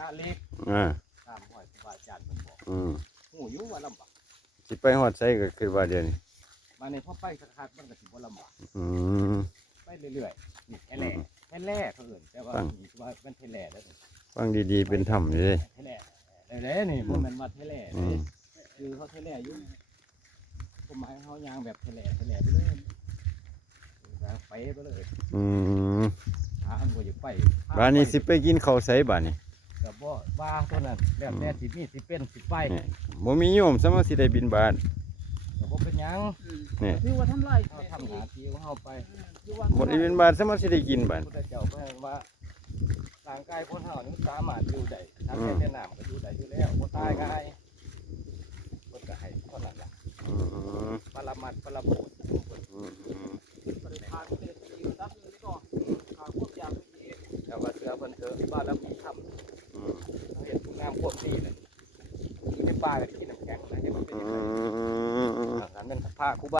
จารย์เล็กอ่าตามหอยครูบาอาจารย์มันบอกอืมหูอยู่ว่าลำบากสิไปฮอดไสก็คือว่าเดี๋ยวนี้มาในพ่อไปสักพักมันก็สิบ่ลำบากอืม ไปเรื่อยๆนี่แค่แหล่แค่แหล่เขาเอื่นแต่ว่าฟัง นี่ว่ามันเทแหล่แล้วฟังดีๆเป็นธรรมเลยเทแหล่แหล่นี่บ่แม่นว่าเทแหล่อืม คือเขาเทแหล่อยู่ผมหมายเขายางแบบเทแหล่เทแหล่ไปเลยแบบไปไปเลยอืมหาอันบ่อยู่ไปบ้านนี้สิไปกินข้าวไสบ้านนี้ก็ บ่ว่าเท่านั้นแล้วแต่สิมีสิเป็นสิไปเนี่ยบ่มีโยมสมาสิได้บินบาท ก็บ่เป็นหยังเนี่ยถือว่าทำลายเฮาทำหาที่ของเฮาไปถือว่าบ่ได้บินบาทสมาสิได้กินบาท พุทธเจ้าเพิ่นว่าร่างกายคนเฮานี่สามารถอยู่ได้ถ้าอืแค่มแต่น้ำก็อยู่ได้อยู่แล้วบ่ตายง่ายเพิ่นก็ให้เท่านั้นล่ะ อืมปรมัตถ์ปรโมท อืมอืม ปริพานเศรษฐีระดับหนึ่งก็ขาพวกยางเป็นเอง แต่ว่าเสือเพิ่นเถอะบ้านแล้วมีทำ อืม เฮ็ดงาม พวกนี้เลยอยู่ในป่าก็กินน้ำแข็งนะเดี๋ยวมันเป็นอืยังไงมอันนั้นพระครูบา